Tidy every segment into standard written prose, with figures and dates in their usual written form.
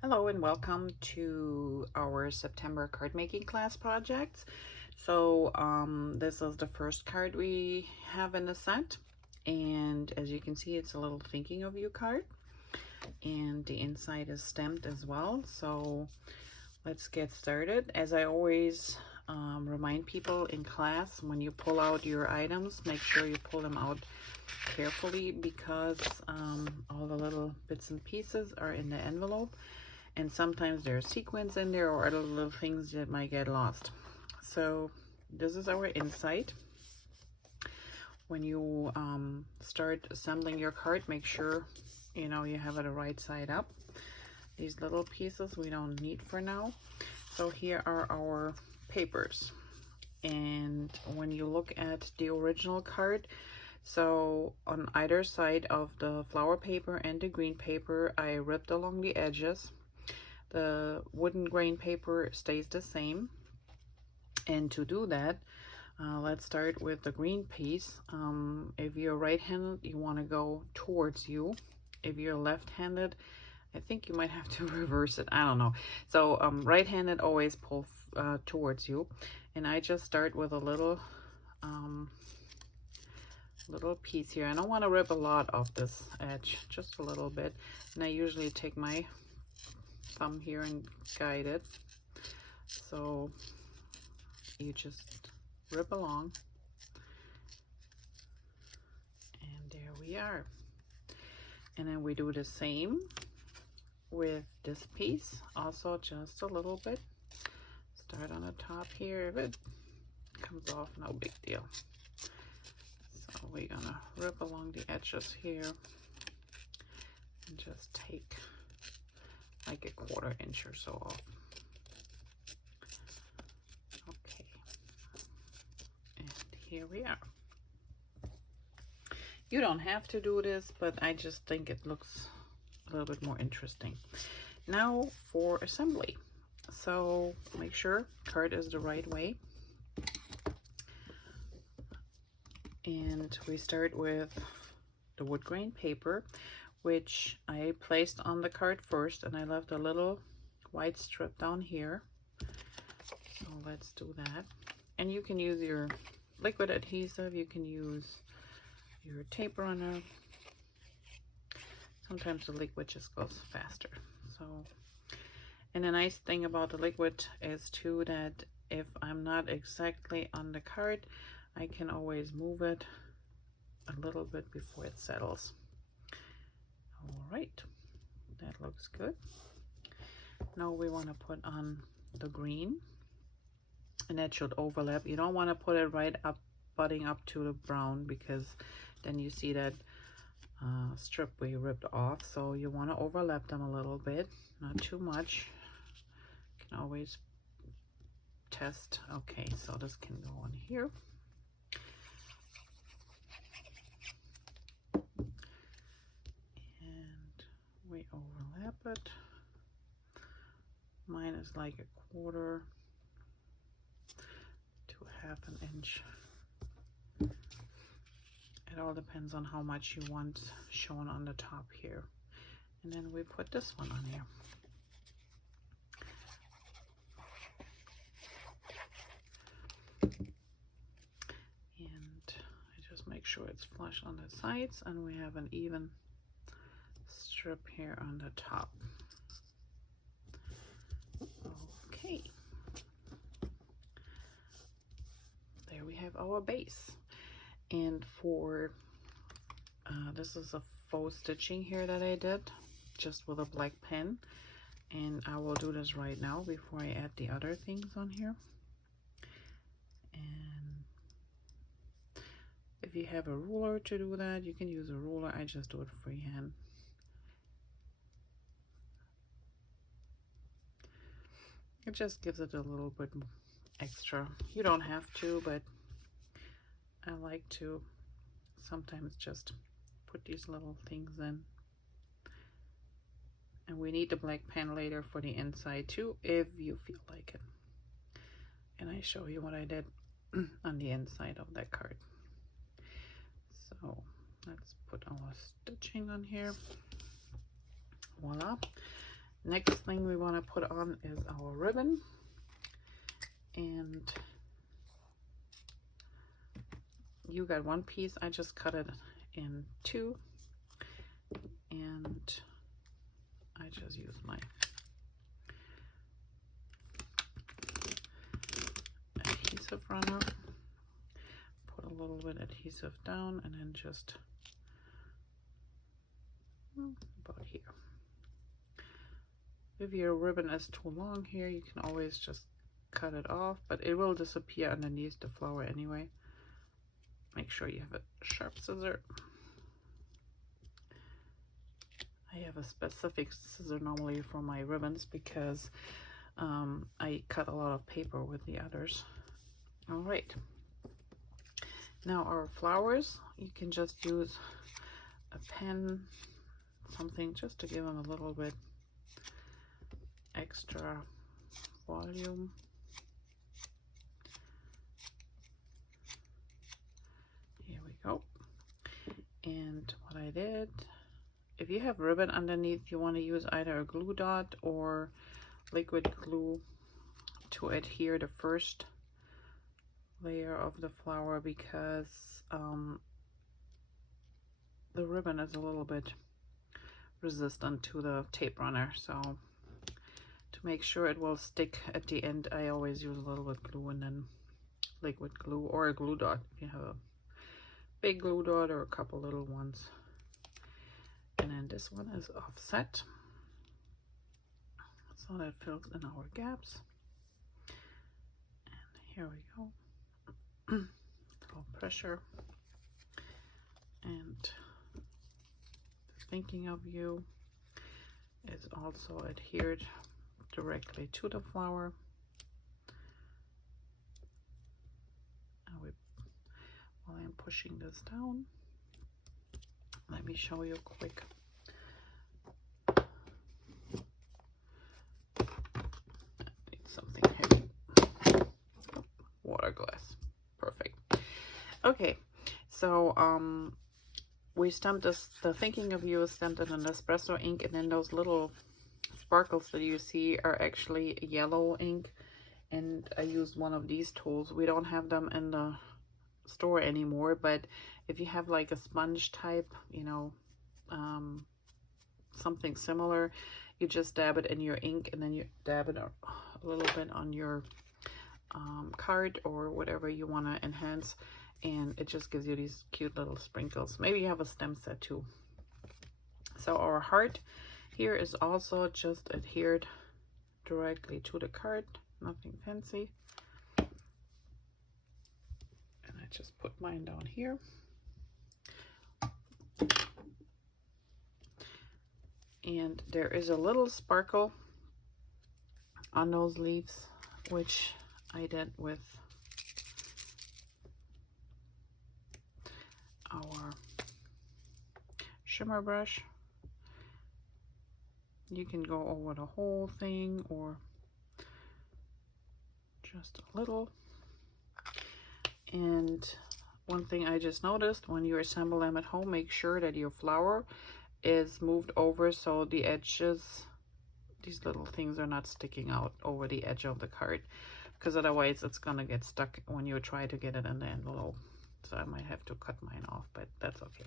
Hello and welcome to our September card making class projects. This is the first card we have in the set, and as you can see, it's a little thinking of you card, and the inside is stamped as well. So let's get started. As I always remind people in class, when you pull out your items, make sure you pull them out carefully because all the little bits and pieces are in the envelope. And sometimes there's sequins in there or other little things that might get lost. So this is our inside. When you start assembling your card, make sure you have it the right side up. These little pieces we don't need for now. So here are our papers. And when you look at the original card, so on either side of the flower paper and the green paper, I ripped along the edges. The wooden grain paper stays the same. And to do that, let's start with the green piece. If you're right-handed, you want to go towards you. If you're left-handed, I think you might have to reverse it. I don't know. So right-handed always pull towards you. And I just start with a little piece here. I don't want to rip a lot off this edge, just a little bit. And I usually take my thumb here and guide it. So you just rip along. And there we are. And then we do the same with this piece. Also just a little bit. Start on the top here. If it comes off, no big deal. So we're gonna rip along the edges here and just take like a 1/4 inch or so off. Okay, and here we are. You don't have to do this, but I just think it looks a little bit more interesting. Now for assembly. So make sure card is the right way. And we start with the wood grain paper, which I placed on the card first, and I left a little white strip down here. So let's do that. And you can use your liquid adhesive, you can use your tape runner. Sometimes the liquid just goes faster. So, and the nice thing about the liquid is too that if I'm not exactly on the card, I can always move it a little bit before it settles. All right, that looks good. Now we want to put on the green, and that should overlap. You don't want to put it right up, butting up to the brown, because then you see that strip we ripped off. So you want to overlap them a little bit, not too much. You can always test. Okay, so this can go on here. We overlap it. Mine is like a 1/4 to 1/2 inch. It all depends on how much you want shown on the top here. And then we put this one on here. And I just make sure it's flush on the sides, and we have an even strip here on the top. Okay, there we have our base. And for this is a faux stitching here that I did just with a black pen, and I will do this right now before I add the other things on here. And if you have a ruler to do that, you can use a ruler. I just do it freehand. It just gives it a little bit extra. You don't have to, but I like to sometimes just put these little things in. And we need the black pen later for the inside too, if you feel like it. And I show you what I did on the inside of that card. So let's put our stitching on here. Voila. Next thing we want to put on is our ribbon, and you got one piece. I just cut it in two, and I just use my adhesive runner, put a little bit adhesive down, and then just about here. If your ribbon is too long here, you can always just cut it off, but it will disappear underneath the flower anyway. Make sure you have a sharp scissor. I have a specific scissor normally for my ribbons because I cut a lot of paper with the others. All right. Now our flowers, you can just use a pen, something just to give them a little bit extra volume. Here we go. And what I did, if you have ribbon underneath, you want to use either a glue dot or liquid glue to adhere the first layer of the flower, because the ribbon is a little bit resistant to the tape runner. So to make sure it will stick at the end, I always use a little bit glue and then liquid glue or a glue dot if you have a big glue dot or a couple little ones. And then this one is offset, so that fills in our gaps. And here we go. Little pressure. And thinking of you is also adhered directly to the flower. While I'm pushing this down, let me show you quick. I need something heavy. Water glass. Perfect. Okay, so we stamped this, the thinking of you is stamped in an espresso ink, and then those little sparkles that you see are actually yellow ink, and I used one of these tools. We don't have them in the store anymore, but if you have like a sponge type, you know, something similar, you just dab it in your ink, and then you dab it a little bit on your card or whatever you want to enhance, and it just gives you these cute little sprinkles. Maybe you have a stem set too. So our heart here is also just adhered directly to the card, nothing fancy. And I just put mine down here. And there is a little sparkle on those leaves, which I did with our shimmer brush. You can go over the whole thing or just a little. And one thing I just noticed, when you assemble them at home, make sure that your flower is moved over so the edges, these little things, are not sticking out over the edge of the card, because otherwise it's gonna get stuck when you try to get it in the envelope. So I might have to cut mine off, but that's okay.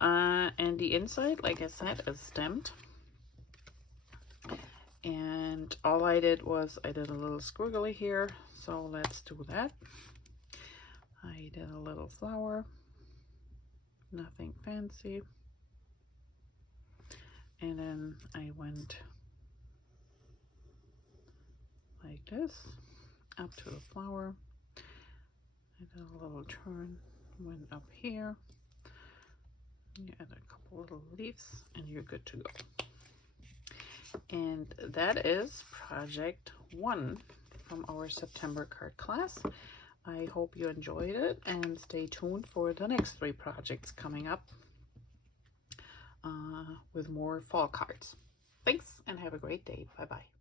And the inside, like I said, is stamped. And all I did was I did a little squiggly here, so let's do that. I did a little flower, nothing fancy. And then I went like this up to the flower. I did a little turn, went up here. You add a couple little leaves and you're good to go. And that is project 1 from our September card class. I hope you enjoyed it, and stay tuned for the next 3 projects coming up with more fall cards. Thanks, and have a great day. Bye-bye.